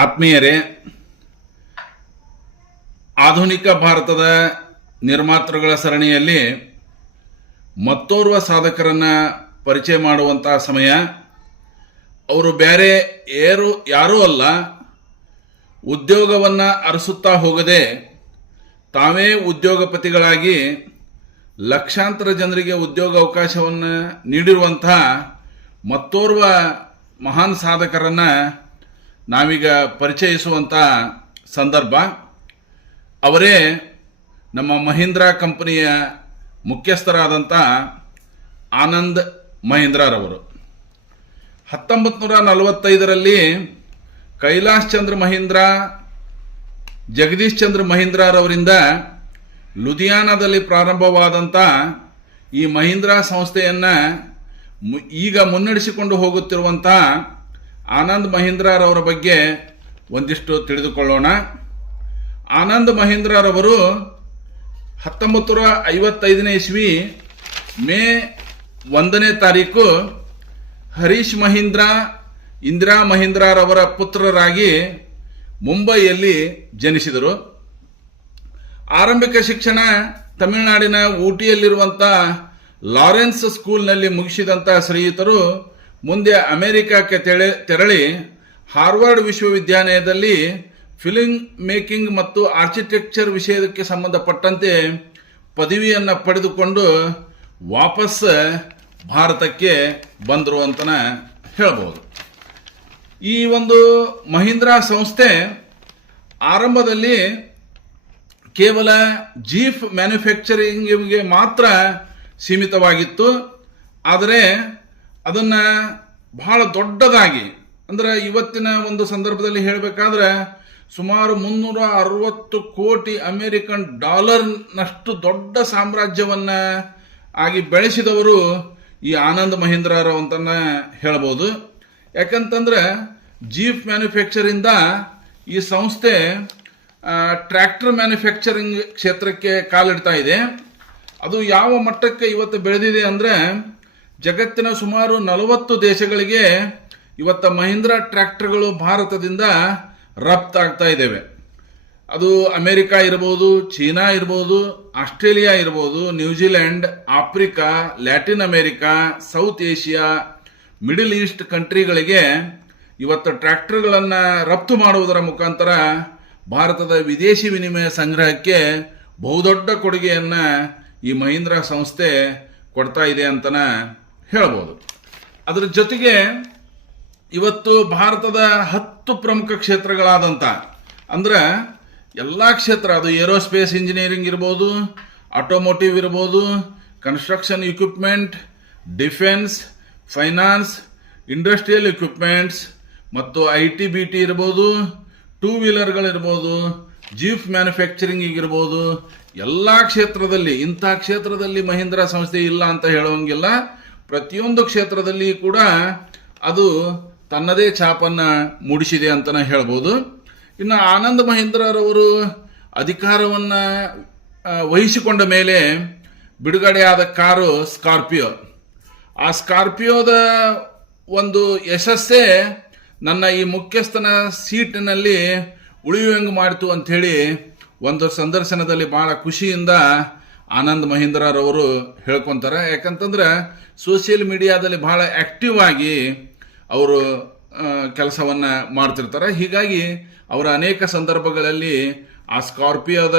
ಆತ್ಮೀಯರೇ, ಆಧುನಿಕ ಭಾರತದ ನಿರ್ಮಾತೃಗಳ ಸರಣಿಯಲ್ಲಿ ಮತ್ತೋರ್ವ ಸಾಧಕರನ್ನ ಪರಿಚಯ ಮಾಡುವಂತಹ ಸಮಯ. ಅವರು ಬೇರೆ ಯಾರೂ ಅಲ್ಲ, ಉದ್ಯೋಗವನ್ನು ಅರಸುತ್ತಾ ಹೋಗದೆ ತಾವೇ ಉದ್ಯೋಗಪತಿಗಳಾಗಿ ಲಕ್ಷಾಂತರ ಜನರಿಗೆ ಉದ್ಯೋಗ ಅವಕಾಶವನ್ನು ನೀಡಿರುವಂತಹ ಮತ್ತೋರ್ವ ಮಹಾನ್ ಸಾಧಕರನ್ನ ನಾವೀಗ ಪರಿಚಯಿಸುವಂಥ ಸಂದರ್ಭ. ಅವರೇ ನಮ್ಮ ಮಹೀಂದ್ರಾ ಕಂಪನಿಯ ಮುಖ್ಯಸ್ಥರಾದಂಥ ಆನಂದ್ ಮಹೀಂದ್ರಾರವರು. 1945ರಲ್ಲಿ ಕೈಲಾಶ್ ಚಂದ್ರ ಮಹೀಂದ್ರಾ, ಜಗದೀಶ್ ಚಂದ್ರ ಮಹೀಂದ್ರಾರವರಿಂದ ಲುಧಿಯಾನದಲ್ಲಿ ಪ್ರಾರಂಭವಾದಂಥ ಈ ಮಹೀಂದ್ರಾ ಸಂಸ್ಥೆಯನ್ನು ಈಗ ಮುನ್ನಡೆಸಿಕೊಂಡು ಹೋಗುತ್ತಿರುವಂಥ ಆನಂದ್ ಮಹೀಂದ್ರಾರವರ ಬಗ್ಗೆ ಒಂದಿಷ್ಟು ತಿಳಿದುಕೊಳ್ಳೋಣ. ಆನಂದ್ ಮಹೀಂದ್ರಾರವರು 1955ನೇ ಇಸ್ವಿ ಮೇ 1ನೇ ತಾರೀಕು ಹರೀಶ್ ಮಹೀಂದ್ರಾ, ಇಂದಿರಾ ಮಹೀಂದ್ರಾರವರ ಪುತ್ರರಾಗಿ ಮುಂಬೈಯಲ್ಲಿ ಜನಿಸಿದರು. ಆರಂಭಿಕ ಶಿಕ್ಷಣ ತಮಿಳುನಾಡಿನ ಊಟಿಯಲ್ಲಿರುವಂಥ ಲಾರೆನ್ಸ್ ಸ್ಕೂಲ್ನಲ್ಲಿ ಮುಗಿಸಿದಂಥ ಶ್ರೀಯುತರು ಮುಂದೆ ಅಮೆರಿಕಕ್ಕೆ ತೆರಳಿ ಹಾರ್ವರ್ಡ್ ವಿಶ್ವವಿದ್ಯಾಲಯದಲ್ಲಿ ಫಿಲ್ಮ್ ಮೇಕಿಂಗ್ ಮತ್ತು ಆರ್ಕಿಟೆಕ್ಚರ್ ವಿಷಯಕ್ಕೆ ಸಂಬಂಧಪಟ್ಟಂತೆ ಪದವಿಯನ್ನು ಪಡೆದುಕೊಂಡು ವಾಪಸ್ ಭಾರತಕ್ಕೆ ಬಂದರು ಅಂತನ ಹೇಳ್ಬೋದು. ಈ ಒಂದು ಮಹೀಂದ್ರಾ ಸಂಸ್ಥೆ ಆರಂಭದಲ್ಲಿ ಕೇವಲ ಜೀಪ್ ಮ್ಯಾನುಫ್ಯಾಕ್ಚರಿಂಗ್ಗೆ ಮಾತ್ರ ಸೀಮಿತವಾಗಿತ್ತು. ಆದರೆ ಅದನ್ನು ಬಹಳ ದೊಡ್ಡದಾಗಿ, ಅಂದರೆ ಇವತ್ತಿನ ಒಂದು ಸಂದರ್ಭದಲ್ಲಿ ಹೇಳಬೇಕಾದ್ರೆ ಸುಮಾರು 360 ಕೋಟಿ ಅಮೆರಿಕನ್ ಡಾಲರ್ನಷ್ಟು ದೊಡ್ಡ ಸಾಮ್ರಾಜ್ಯವನ್ನು ಆಗಿ ಬೆಳೆಸಿದವರು ಈ ಆನಂದ್ ಮಹೀಂದ್ರಾರವ್ ಅಂತನ ಹೇಳ್ಬೋದು. ಯಾಕಂತಂದ್ರೆ ಜೀಪ್ ಮ್ಯಾನುಫ್ಯಾಕ್ಚರಿಂದ ಈ ಸಂಸ್ಥೆ ಟ್ರ್ಯಾಕ್ಟರ್ ಮ್ಯಾನುಫ್ಯಾಕ್ಚರಿಂಗ್ ಕ್ಷೇತ್ರಕ್ಕೆ ಕಾಲಿಡ್ತಾ ಇದೆ. ಅದು ಯಾವ ಮಟ್ಟಕ್ಕೆ ಇವತ್ತು ಬೆಳೆದಿದೆ ಅಂದರೆ ಜಗತ್ತಿನ ಸುಮಾರು 40 ದೇಶಗಳಿಗೆ ಇವತ್ತು ಮಹೀಂದ್ರಾ ಟ್ರ್ಯಾಕ್ಟರ್ಗಳು ಭಾರತದಿಂದ ರಫ್ತಾಗ್ತಾ ಇದ್ದೇವೆ. ಅದು ಅಮೆರಿಕ ಇರ್ಬೋದು, ಚೀನಾ ಇರ್ಬೋದು, ಆಸ್ಟ್ರೇಲಿಯಾ ಇರ್ಬೋದು, New Zealand, Africa, Latin America, South Asia, Middle East ಕಂಟ್ರಿಗಳಿಗೆ ಇವತ್ತು ಟ್ರ್ಯಾಕ್ಟರ್ಗಳನ್ನು ರಫ್ತು ಮಾಡುವುದರ ಮುಖಾಂತರ ಭಾರತದ ವಿದೇಶಿ ವಿನಿಮಯ ಸಂಗ್ರಹಕ್ಕೆ ಬಹುದೊಡ್ಡ ಕೊಡುಗೆಯನ್ನು ಈ ಮಹೀಂದ್ರಾ ಸಂಸ್ಥೆ ಕೊಡ್ತಾ ಇದೆ ಅಂತನ ಹೇಳ್ಬೋದು. ಅದರ ಜೊತೆಗೆ ಇವತ್ತು ಭಾರತದ 10 ಪ್ರಮುಖ ಕ್ಷೇತ್ರಗಳಾದಂಥ, ಅಂದ್ರೆ ಎಲ್ಲ ಕ್ಷೇತ್ರ, ಅದು ಏರೋಸ್ಪೇಸ್ ಇಂಜಿನಿಯರಿಂಗ್ ಇರ್ಬೋದು, ಆಟೋಮೋಟಿವ್ ಇರ್ಬೋದು, construction equipment, defence, finance, industrial equipments ಮತ್ತು IT-BT ಇರ್ಬೋದು, ಟೂ ವೀಲರ್ಗಳಿರ್ಬೋದು, ಜೀಪ್ ಮ್ಯಾನುಫ್ಯಾಕ್ಚರಿಂಗ್ ಇರ್ಬೋದು, ಎಲ್ಲ ಕ್ಷೇತ್ರದಲ್ಲಿ, ಇಂಥ ಕ್ಷೇತ್ರದಲ್ಲಿ ಮಹೀಂದ್ರಾ ಸಂಸ್ಥೆ ಇಲ್ಲ ಅಂತ ಹೇಳುವಂಗಿಲ್ಲ. ಪ್ರತಿಯೊಂದು ಕ್ಷೇತ್ರದಲ್ಲಿ ಕೂಡ ಅದು ತನ್ನದೇ ಛಾಪನ್ನು ಮೂಡಿಸಿದೆ ಅಂತಲೇ ಹೇಳ್ಬೋದು. ಇನ್ನು ಆನಂದ್ ಮಹೀಂದ್ರಾರವರು ಅಧಿಕಾರವನ್ನು ವಹಿಸಿಕೊಂಡ ಮೇಲೆ ಬಿಡುಗಡೆಯಾದ ಕಾರು ಸ್ಕಾರ್ಪಿಯೋ. ಆ ಸ್ಕಾರ್ಪಿಯೋದ ಒಂದು ಯಶಸ್ಸೇ ನನ್ನ ಈ ಮುಖ್ಯಸ್ಥನ ಸೀಟಿನಲ್ಲಿ ಉಳಿಯುವಂಗೆ ಮಾಡಿತು ಅಂಥೇಳಿ ಒಂದು ಸಂದರ್ಶನದಲ್ಲಿ ಭಾಳ ಖುಷಿಯಿಂದ ಆನಂದ್ ಮಹೀಂದ್ರಾರವರು ಹೇಳ್ಕೊತಾರೆ. ಯಾಕಂತಂದ್ರೆ ಸೋಷಿಯಲ್ ಮೀಡಿಯಾದಲ್ಲಿ ಭಾಳ ಆ್ಯಕ್ಟಿವ್ ಆಗಿ ಅವರು ಕೆಲಸವನ್ನು ಮಾಡ್ತಿರ್ತಾರೆ. ಹೀಗಾಗಿ ಅವರ ಅನೇಕ ಸಂದರ್ಭಗಳಲ್ಲಿ ಆ ಸ್ಕಾರ್ಪಿಯೋದ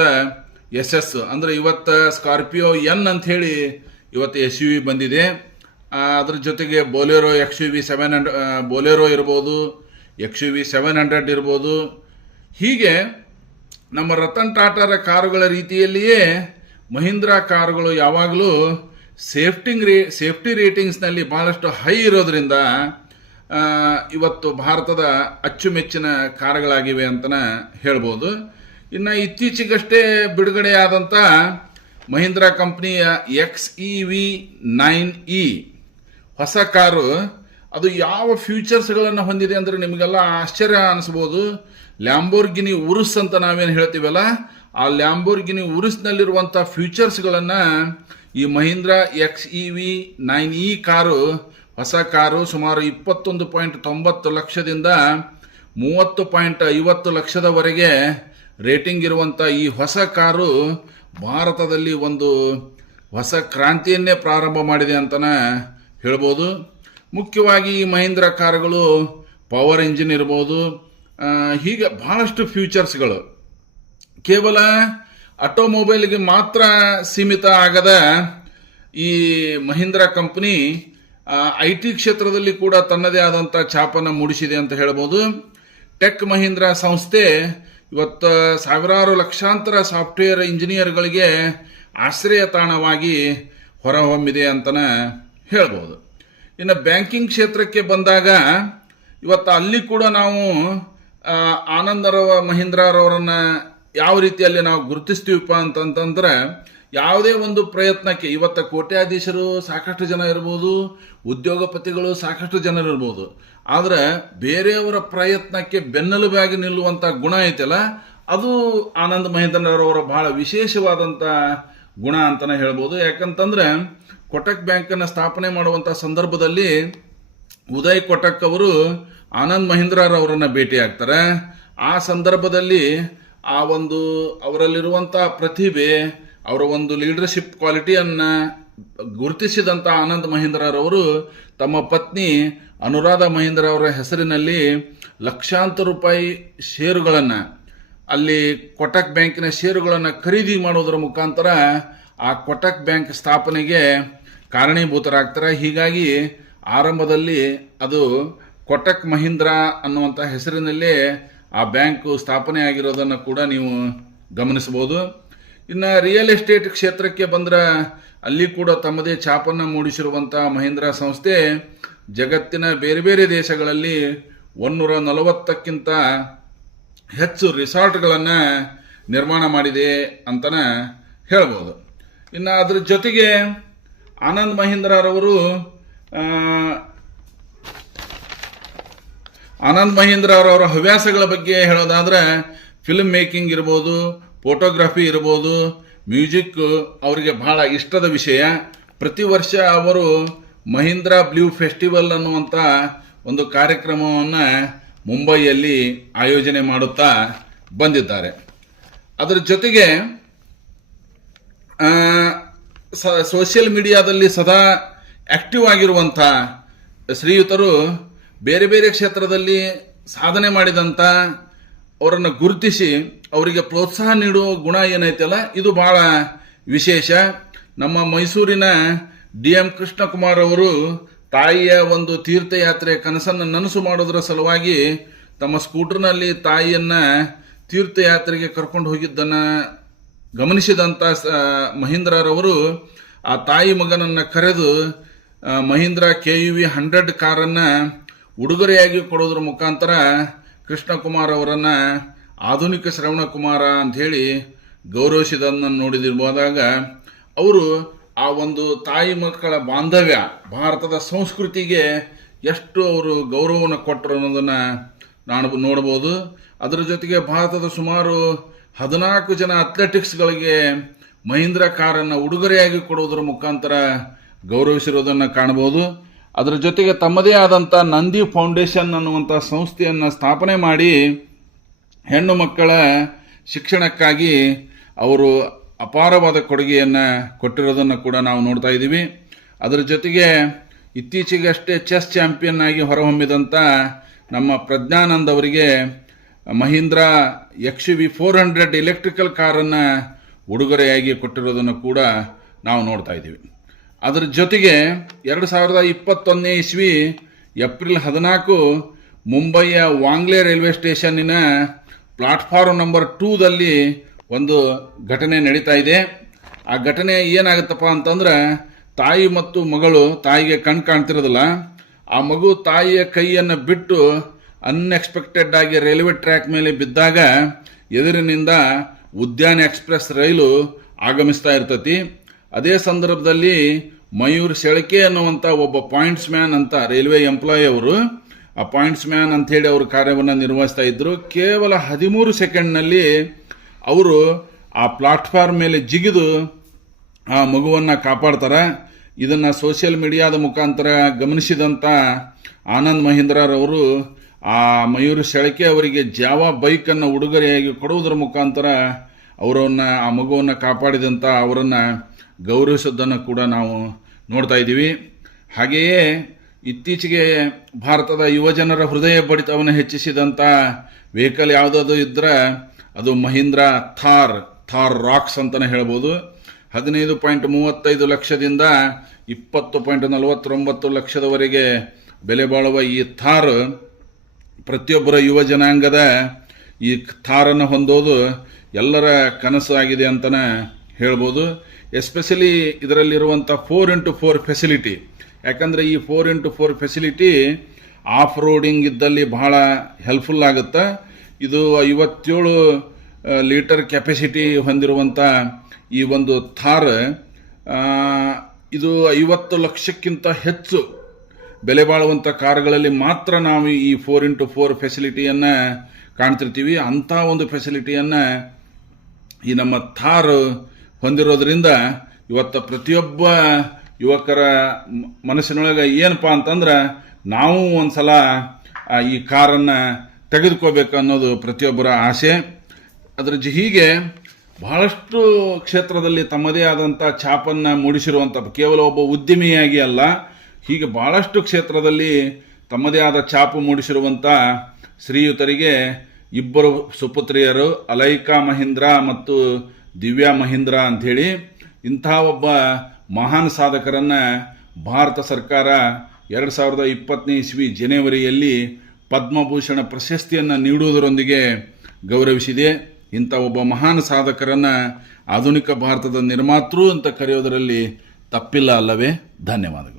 ಯಶಸ್ಸು, ಅಂದರೆ ಇವತ್ತು ಸ್ಕಾರ್ಪಿಯೋ ಎನ್ ಅಂಥೇಳಿ ಇವತ್ತು SUV ಬಂದಿದೆ. ಅದ್ರ ಜೊತೆಗೆ ಬೋಲೆರೋ XUV 700 ಬೋಲೆರೋ ಇರ್ಬೋದು, XUV 700 ಇರ್ಬೋದು. ಹೀಗೆ ನಮ್ಮ ರತನ್ ಟಾಟಾರ ಕಾರುಗಳ ರೀತಿಯಲ್ಲಿಯೇ ಮಹೀಂದ್ರಾ ಕಾರುಗಳು ಯಾವಾಗಲೂ ಸೇಫ್ಟಿ ರೇಟಿಂಗ್ಸ್ನಲ್ಲಿ ಭಾಳಷ್ಟು ಹೈ ಇರೋದ್ರಿಂದ ಇವತ್ತು ಭಾರತದ ಅಚ್ಚುಮೆಚ್ಚಿನ ಕಾರುಗಳಾಗಿವೆ ಅಂತಲೇ ಹೇಳ್ಬೋದು. ಇನ್ನು ಇತ್ತೀಚೆಗಷ್ಟೇ ಬಿಡುಗಡೆಯಾದಂಥ ಮಹೀಂದ್ರಾ ಕಂಪ್ನಿಯ XEV 9e ಹೊಸ ಕಾರು, ಅದು ಯಾವ ಫ್ಯೂಚರ್ಸ್ಗಳನ್ನು ಹೊಂದಿದೆ ಅಂದರೆ ನಿಮಗೆಲ್ಲ ಆಶ್ಚರ್ಯ ಅನಿಸ್ಬೋದು. ಲ್ಯಾಂಬೋರ್ಗಿನಿ ಉರುಸ್ ಅಂತ ನಾವೇನು ಹೇಳ್ತೀವಲ್ಲ, ಆ ಲ್ಯಾಂಬೋರ್ಗಿನಿ ಉರುಸ್ನಲ್ಲಿರುವಂಥ ಫ್ಯೂಚರ್ಸ್ಗಳನ್ನು ಈ ಮಹೀಂದ್ರಾ XEV 9e ಕಾರು, ಹೊಸ ಕಾರು, ಸುಮಾರು 21.90 ಲಕ್ಷದಿಂದ 30.50 ಲಕ್ಷದವರೆಗೆ ರೇಟಿಂಗ್ ಇರುವಂಥ ಈ ಹೊಸ ಕಾರು ಭಾರತದಲ್ಲಿ ಒಂದು ಹೊಸ ಕ್ರಾಂತಿಯನ್ನೇ ಪ್ರಾರಂಭ ಮಾಡಿದೆ ಅಂತಲೇ ಹೇಳ್ಬೋದು. ಮುಖ್ಯವಾಗಿ ಈ ಮಹೀಂದ್ರ ಕಾರುಗಳು ಪವರ್ ಇಂಜಿನ್ ಇರ್ಬೋದು, ಹೀಗೆ ಬಹಳಷ್ಟು ಫ್ಯೂಚರ್ಸ್ಗಳು ಕೇವಲ ಆಟೋಮೊಬೈಲ್ಗೆ ಮಾತ್ರ ಸೀಮಿತ ಆಗದ ಈ ಮಹೀಂದ್ರ ಕಂಪನಿ IT ಕ್ಷೇತ್ರದಲ್ಲಿ ಕೂಡ ತನ್ನದೇ ಆದಂಥ ಛಾಪನ್ನು ಮೂಡಿಸಿದೆ ಅಂತ ಹೇಳ್ಬೋದು. ಟೆಕ್ ಮಹೀಂದ್ರ ಸಂಸ್ಥೆ ಇವತ್ತು ಸಾವಿರಾರು ಲಕ್ಷಾಂತರ ಸಾಫ್ಟ್ವೇರ್ ಇಂಜಿನಿಯರ್ಗಳಿಗೆ ಆಶ್ರಯ ತಾಣವಾಗಿ ಹೊರಹೊಮ್ಮಿದೆ ಅಂತಲೇ ಹೇಳ್ಬೋದು. ಇನ್ನು ಬ್ಯಾಂಕಿಂಗ್ ಕ್ಷೇತ್ರಕ್ಕೆ ಬಂದಾಗ ಇವತ್ತು ಅಲ್ಲಿ ಕೂಡ ನಾವು ಆನಂದರವ ಮಹೀಂದ್ರರವರನ್ನು ಯಾವ ರೀತಿಯಲ್ಲಿ ನಾವು ಗುರುತಿಸ್ತೀವಪ್ಪ ಅಂತಂತಂದ್ರೆ, ಯಾವುದೇ ಒಂದು ಪ್ರಯತ್ನಕ್ಕೆ ಇವತ್ತು ಕೋಟ್ಯಾಧೀಶರು ಸಾಕಷ್ಟು ಜನ ಇರ್ಬೋದು, ಉದ್ಯೋಗಪತಿಗಳು ಸಾಕಷ್ಟು ಜನರು ಇರ್ಬೋದು, ಆದರೆ ಬೇರೆಯವರ ಪ್ರಯತ್ನಕ್ಕೆ ಬೆನ್ನೆಲುಬಾಗಿ ನಿಲ್ಲುವಂಥ ಗುಣ ಐತಲ್ಲ, ಅದು ಆನಂದ್ ಮಹೀಂದ್ರರವರ ಬಹಳ ವಿಶೇಷವಾದಂಥ ಗುಣ ಅಂತಲೇ ಹೇಳ್ಬೋದು. ಯಾಕಂತಂದ್ರೆ ಕೊಟಕ್ ಬ್ಯಾಂಕನ್ನು ಸ್ಥಾಪನೆ ಮಾಡುವಂಥ ಸಂದರ್ಭದಲ್ಲಿ ಉದಯ್ ಕೊಟಕ್ ಅವರು ಆನಂದ್ ಮಹೀಂದ್ರರವರನ್ನು ಭೇಟಿ ಆಗ್ತಾರೆ. ಆ ಸಂದರ್ಭದಲ್ಲಿ ಆ ಒಂದು ಅವರಲ್ಲಿರುವಂಥ ಪ್ರತಿಭೆ, ಅವರ ಒಂದು ಲೀಡರ್ಶಿಪ್ ಕ್ವಾಲಿಟಿಯನ್ನು ಗುರುತಿಸಿದಂಥ ಆನಂದ್ ಮಹೀಂದ್ರರವರು ತಮ್ಮ ಪತ್ನಿ ಅನುರಾಧ ಮಹೀಂದ್ರ ಅವರ ಹೆಸರಿನಲ್ಲಿ ಲಕ್ಷಾಂತರ ರೂಪಾಯಿ ಷೇರುಗಳನ್ನು, ಅಲ್ಲಿ ಕೊಟಕ್ ಬ್ಯಾಂಕಿನ ಷೇರುಗಳನ್ನು ಖರೀದಿ ಮಾಡೋದರ ಮುಖಾಂತರ ಆ ಕೊಟಕ್ ಬ್ಯಾಂಕ್ ಸ್ಥಾಪನೆಗೆ ಕಾರಣೀಭೂತರಾಗ್ತಾರೆ. ಹೀಗಾಗಿ ಆರಂಭದಲ್ಲಿ ಅದು ಕೊಟಕ್ ಮಹೀಂದ್ರ ಅನ್ನುವಂಥ ಹೆಸರಿನಲ್ಲೇ ಆ ಬ್ಯಾಂಕು ಸ್ಥಾಪನೆ ಆಗಿರೋದನ್ನು ಕೂಡ ನೀವು ಗಮನಿಸಬಹುದು. ಇನ್ನು ರಿಯಲ್ ಎಸ್ಟೇಟ್ ಕ್ಷೇತ್ರಕ್ಕೆ ಬಂದರೆ ಅಲ್ಲಿ ಕೂಡ ತಮ್ಮದೇ ಛಾಪನ್ನು ಮೂಡಿಸಿರುವಂಥ ಮಹೀಂದ್ರ ಸಂಸ್ಥೆ ಜಗತ್ತಿನ ಬೇರೆ ಬೇರೆ ದೇಶಗಳಲ್ಲಿ 140ಕ್ಕಿಂತ ಹೆಚ್ಚು ರಿಸಾರ್ಟ್ಗಳನ್ನು ನಿರ್ಮಾಣ ಮಾಡಿದೆ ಅಂತಲೇ ಹೇಳ್ಬೋದು. ಇನ್ನು ಅದ್ರ ಜೊತೆಗೆ ಆನಂದ್ ಮಹೀಂದ್ರರವರು ಹವ್ಯಾಸಗಳ ಬಗ್ಗೆ ಹೇಳೋದಾದ್ರೆ ಫಿಲ್ಮ್ ಮೇಕಿಂಗ್ ಇರ್ಬೋದು, ಫೋಟೋಗ್ರಫಿ ಇರ್ಬೋದು, ಮ್ಯೂಸಿಕ್ ಅವರಿಗೆ ಬಹಳ ಇಷ್ಟದ ವಿಷಯ. ಪ್ರತಿ ವರ್ಷ ಅವರು ಮಹೀಂದ್ರ ಬ್ಲೂ ಫೆಸ್ಟಿವಲ್ ಅನ್ನುವಂಥ ಒಂದು ಕಾರ್ಯಕ್ರಮವನ್ನು ಮುಂಬೈಯಲ್ಲಿ ಆಯೋಜನೆ ಮಾಡುತ್ತಾ ಬಂದಿದ್ದಾರೆ. ಅದರ ಜೊತೆಗೆ ಸೋಷಿಯಲ್ ಮೀಡಿಯಾದಲ್ಲಿ ಸದಾ ಆಕ್ಟಿವ್ ಆಗಿರುವಂಥ ಶ್ರೀಯುತರು ಬೇರೆ ಬೇರೆ ಕ್ಷೇತ್ರದಲ್ಲಿ ಸಾಧನೆ ಮಾಡಿದಂಥ ಅವರನ್ನು ಗುರುತಿಸಿ ಅವರಿಗೆ ಪ್ರೋತ್ಸಾಹ ನೀಡುವ ಗುಣ ಏನೈತಲ್ಲ, ಇದು ಬಹಳ ವಿಶೇಷ. ನಮ್ಮ ಮೈಸೂರಿನ DM ಕೃಷ್ಣಕುಮಾರ್ ಅವರು ತಾಯಿಯ ಒಂದು ತೀರ್ಥಯಾತ್ರೆ ಕನಸನ್ನು ನನಸು ಮಾಡೋದರ ಸಲುವಾಗಿ ತಮ್ಮ ಸ್ಕೂಟರ್ನಲ್ಲಿ ತಾಯಿಯನ್ನು ತೀರ್ಥಯಾತ್ರೆಗೆ ಕರ್ಕೊಂಡು ಹೋಗಿದ್ದನ್ನು ಗಮನಿಸಿದಂಥ ಮಹೀಂದ್ರರವರು ಆ ತಾಯಿ ಮಗನನ್ನು ಕರೆದು ಮಹೀಂದ್ರ KUV 100 ಕಾರನ್ನು ಉಡುಗೊರೆಯಾಗಿ ಕೊಡೋದ್ರ ಮುಖಾಂತರ ಕೃಷ್ಣಕುಮಾರ್ ಅವರನ್ನು ಆಧುನಿಕ ಶ್ರವಣಕುಮಾರ ಅಂಥೇಳಿ ಗೌರವಿಸಿದನ್ನು ನೋಡಿದಿರ್ಬೋದಾಗ ಅವರು ಆ ಒಂದು ತಾಯಿ ಮಕ್ಕಳ ಬಾಂಧವ್ಯ, ಭಾರತದ ಸಂಸ್ಕೃತಿಗೆ ಎಷ್ಟು ಅವರು ಗೌರವವನ್ನು ಕೊಟ್ಟರು ಅನ್ನೋದನ್ನು ನೋಡ್ಬೋದು. ಅದರ ಜೊತೆಗೆ ಭಾರತದ ಸುಮಾರು 14 ಜನ ಅಥ್ಲೆಟಿಕ್ಸ್ಗಳಿಗೆ ಮಹೀಂದ್ರ ಕಾರನ್ನು ಉಡುಗೊರೆಯಾಗಿ ಕೊಡುವುದರ ಮುಖಾಂತರ ಗೌರವಿಸಿರೋದನ್ನು ಕಾಣಬಹುದು. ಅದರ ಜೊತೆಗೆ ತಮ್ಮದೇ ಆದಂಥ ನಂದಿ ಫೌಂಡೇಶನ್ ಅನ್ನುವಂಥ ಸಂಸ್ಥೆಯನ್ನು ಸ್ಥಾಪನೆ ಮಾಡಿ ಹೆಣ್ಣು ಮಕ್ಕಳ ಶಿಕ್ಷಣಕ್ಕಾಗಿ ಅವರು ಅಪಾರವಾದ ಕೊಡುಗೆಯನ್ನು ಕೊಟ್ಟಿರೋದನ್ನು ಕೂಡ ನಾವು ನೋಡ್ತಾ ಇದ್ದೀವಿ. ಅದರ ಜೊತೆಗೆ ಇತ್ತೀಚೆಗಷ್ಟೇ ಚೆಸ್ ಚಾಂಪಿಯನ್ ಆಗಿ ಹೊರಹೊಮ್ಮಿದಂಥ ನಮ್ಮ ಪ್ರಜ್ಞಾನಂದ್ ಅವರಿಗೆ ಮಹೀಂದ್ರ XUV 400 ಎಲೆಕ್ಟ್ರಿಕಲ್ ಕಾರನ್ನು ಉಡುಗೊರೆಯಾಗಿ ಕೊಟ್ಟಿರೋದನ್ನು ಕೂಡ ನಾವು ನೋಡ್ತಾ ಇದ್ದೀವಿ. ಅದರ ಜೊತೆಗೆ 2021 ಇಸ್ವಿ ಏಪ್ರಿಲ್ 14 ಮುಂಬಯಿಯ ವಾಂಗ್ಲೆ ರೈಲ್ವೆ ಸ್ಟೇಷನ್ನಿನ ಪ್ಲಾಟ್ಫಾರ್ಮ್ ನಂಬರ್ 2ದಲ್ಲಿ ಒಂದು ಘಟನೆ ನಡೀತಾ ಇದೆ. ಆ ಘಟನೆ ಏನಾಗುತ್ತಪ್ಪ ಅಂತಂದ್ರೆ, ತಾಯಿ ಮತ್ತು ಮಗಳು, ತಾಯಿಗೆ ಕಣ್ ಕಾಣ್ತಿರೋದಿಲ್ಲ, ಆ ಮಗು ತಾಯಿಯ ಕೈಯನ್ನು ಬಿಟ್ಟು ಅನ್ಎಕ್ಸ್ಪೆಕ್ಟೆಡ್ ಆಗಿ ರೈಲ್ವೆ ಟ್ರ್ಯಾಕ್ ಮೇಲೆ ಬಿದ್ದಾಗ ಎದುರಿನಿಂದ ಉದ್ಯಾನ ಎಕ್ಸ್ಪ್ರೆಸ್ ರೈಲು ಆಗಮಿಸ್ತಾ ಇರ್ತತಿ. ಅದೇ ಸಂದರ್ಭದಲ್ಲಿ ಮಯೂರ್ ಶೆಳಕೆ ಅನ್ನುವಂಥ ಒಬ್ಬ ಪಾಯಿಂಟ್ಸ್ ಮ್ಯಾನ್ ಅಂತ ರೈಲ್ವೆ ಎಂಪ್ಲಾಯಿ ಅವರು, ಆ ಪಾಯಿಂಟ್ಸ್ ಮ್ಯಾನ್ ಅಂಥೇಳಿ ಅವರು ಕಾರ್ಯವನ್ನು ನಿರ್ವಹಿಸ್ತಾ ಇದ್ರು. ಕೇವಲ 13 ಸೆಕೆಂಡ್ನಲ್ಲಿ ಅವರು ಆ ಪ್ಲಾಟ್ಫಾರ್ಮ್ ಮೇಲೆ ಜಿಗಿದು ಆ ಮಗುವನ್ನು ಕಾಪಾಡ್ತಾರೆ. ಇದನ್ನು ಸೋಷಿಯಲ್ ಮೀಡಿಯಾದ ಮುಖಾಂತರ ಗಮನಿಸಿದಂಥ ಆನಂದ್ ಮಹೀಂದ್ರರವರು ಆ ಮಯೂರ್ ಶೆಳಕೆ ಅವರಿಗೆ ಜಾವಾ ಬೈಕನ್ನು ಉಡುಗೊರೆಯಾಗಿ ಕೊಡುವುದರ ಮುಖಾಂತರ ಆ ಮಗುವನ್ನು ಕಾಪಾಡಿದಂಥ ಅವರನ್ನು ಗೌರವಿಸೋದನ್ನು ಕೂಡ ನಾವು ನೋಡ್ತಾ ಇದ್ದೀವಿ. ಹಾಗೆಯೇ ಇತ್ತೀಚೆಗೆ ಭಾರತದ ಯುವಜನರ ಹೃದಯ ಬಡಿತವನ್ನು ಹೆಚ್ಚಿಸಿದಂಥ ವೆಹಿಕಲ್ ಯಾವುದಾದ್ರು ಇದ್ದರೆ ಅದು ಮಹೀಂದ್ರ ಥಾರ್ ರಾಕ್ಸ್ ಅಂತಲೇ ಹೇಳ್ಬೋದು. 15.35 ಲಕ್ಷದಿಂದ 20.49 ಲಕ್ಷದವರೆಗೆ ಬೆಲೆ ಬಾಳುವ ಈ ಥಾರ್ ಪ್ರತಿಯೊಬ್ಬರ ಯುವ ಜನಾಂಗದ ಈ ಥಾರನ್ನು ಹೊಂದೋದು ಎಲ್ಲರ ಕನಸು ಆಗಿದೆ ಅಂತಲೇ ಹೇಳ್ಬೋದು. ಎಸ್ಪೆಷಲಿ ಇದರಲ್ಲಿರುವಂಥ 4x4 ಫೆಸಿಲಿಟಿ, ಯಾಕಂದರೆ ಈ 4x4 ಫೆಸಿಲಿಟಿ ಆಫ್ ರೋಡಿಂಗ್ ಇದ್ದಲ್ಲಿ ಬಹಳ ಹೆಲ್ಪ್ಫುಲ್ ಆಗುತ್ತೆ. ಇದು 57 ಲೀಟರ್ ಕೆಪಾಸಿಟಿ ಹೊಂದಿರುವಂಥ ಈ ಒಂದು ಥಾರ್ ಇದು 50 ಲಕ್ಷಕ್ಕಿಂತ ಹೆಚ್ಚು ಬೆಲೆ ಬಾಳುವಂಥ ಕಾರುಗಳಲ್ಲಿ ಮಾತ್ರ ನಾವು ಈ 4x4 ಫೆಸಿಲಿಟಿಯನ್ನು ಕಾಣ್ತಿರ್ತೀವಿ. ಅಂಥ ಒಂದು ಫೆಸಿಲಿಟಿಯನ್ನು ಈ ನಮ್ಮ ಥಾರ್ ಹೊಂದಿರೋದ್ರಿಂದ ಇವತ್ತು ಪ್ರತಿಯೊಬ್ಬ ಯುವಕರ ಮನಸ್ಸಿನೊಳಗೆ ಏನಪ್ಪ ಅಂತಂದ್ರೆ ನಾವು ಒಂದ್ಸಲ ಈ ಕಾರನ್ನು ತೆಗೆದುಕೋಬೇಕು ಅನ್ನೋದು ಪ್ರತಿಯೊಬ್ಬರ ಆಸೆ. ಅದರ ಹೀಗೆ ಬಹಳಷ್ಟು ಕ್ಷೇತ್ರದಲ್ಲಿ ತಮ್ಮದೇ ಆದಂಥ ಛಾಪನ್ನು ಮೂಡಿಸಿರುವಂಥ ಕೇವಲ ಒಬ್ಬ ಉದ್ಯಮಿಯಾಗಿ ಅಲ್ಲ, ಹೀಗೆ ಬಹಳಷ್ಟು ಕ್ಷೇತ್ರದಲ್ಲಿ ತಮ್ಮದೇ ಆದ ಛಾಪು ಮೂಡಿಸಿರುವಂಥ ಶ್ರೀಯುತರಿಗೆ ಇಬ್ಬರು ಸುಪುತ್ರಿಯರು ಅಲೈಕಾ ಮಹೀಂದ್ರ ಮತ್ತು ದಿವ್ಯಾ ಮಹೀಂದ್ರ ಅಂಥೇಳಿ ಇಂಥ ಒಬ್ಬ ಮಹಾನ್ ಸಾಧಕರನ್ನು ಭಾರತ ಸರ್ಕಾರ 2020 ಇಸ್ವಿ ಜನವರಿಯಲ್ಲಿ ಪದ್ಮಭೂಷಣ ಪ್ರಶಸ್ತಿಯನ್ನು ನೀಡುವುದರೊಂದಿಗೆ ಗೌರವಿಸಿದೆ. ಇಂಥ ಒಬ್ಬ ಮಹಾನ್ ಸಾಧಕರನ್ನು ಆಧುನಿಕ ಭಾರತದ ನಿರ್ಮಾತೃ ಅಂತ ಕರೆಯೋದರಲ್ಲಿ ತಪ್ಪಿಲ್ಲ ಅಲ್ಲವೇ? ಧನ್ಯವಾದಗಳು.